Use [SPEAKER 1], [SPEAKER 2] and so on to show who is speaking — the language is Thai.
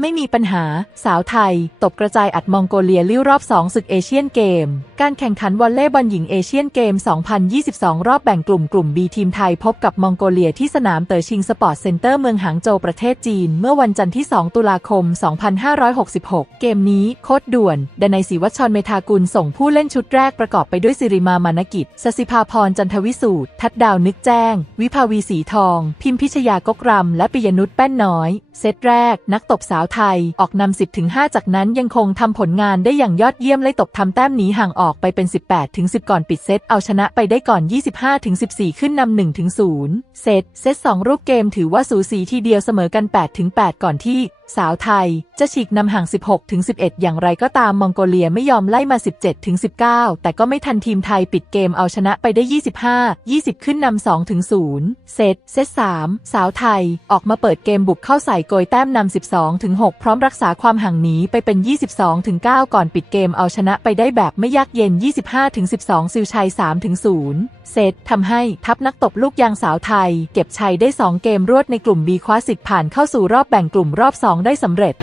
[SPEAKER 1] ไม่มีปัญหา สาวไทย ตบกระจายอัดมองโกเลียลิ้วรอบ 2 ศึกเอเชียนเกม การแข่งขันวอลเลย์บอลหญิงเอเชียนเกม 2022 รอบแบ่งกลุ่มกลุ่ม B ทีมไทยพบกับมองโกเลียที่สนามเต๋อชิงสปอร์ตเซ็นเตอร์เมืองหางโจวประเทศจีน เมื่อวันจันทร์ที่ 2 ตุลาคม 2566 เกมนี้โคตรด่วน ดนัยศรีวัชรเมธากุลส่งผู้เล่นชุดแรกประกอบไปด้วยสิริมามานกิจสสิภาพรจันทวิสูตรทัดดาวนึกแจ้ง วิภาวีสีทอง พิมพิชยากกรำและปิยนุชแป้นน้อย เซตแรก นักตบสาวไทยออกนำ 10-5จากนั้นยังคงทำผลงานได้อย่างยอดเยี่ยมเลยตบทำแต้มหนีห่างออกไปเป็น 18-10 ก่อนปิดเซตเอาชนะไปได้ก่อน 25-14 ขึ้นนำ1-0เซตเซต2รูปเกมถือว่าสูสีทีเดียวเสมอกัน8-8ก่อนที่สาวไทยจะฉีกนำห่าง 16-11 อย่างไรก็ตามมองโกเลียไม่ยอมไล่มา 17-19 แต่ก็ไม่ทันทีมไทยปิดเกมเอาชนะไปได้ 25 20 ขึ้นนำ2-0 เซตเซต3สาวไทยออกมาเปิดเกมบุกเข้าใส่โกยแต้มนำ 12-6 พร้อมรักษาความห่างหนีไปเป็น 22-9 ก่อนปิดเกมเอาชนะไปได้แบบไม่ยากเย็น 25-12 ซิวชัย 3-0 เซตทำให้ทัพนักตบลูกยางสาวไทย เก็บชัยได้ 2 เกมรวดในกลุ่ม B คว้าสิทธิ์ผ่านเข้าสู่รอบแบ่งกลุ่มรอบ 2ได้สำเร็จ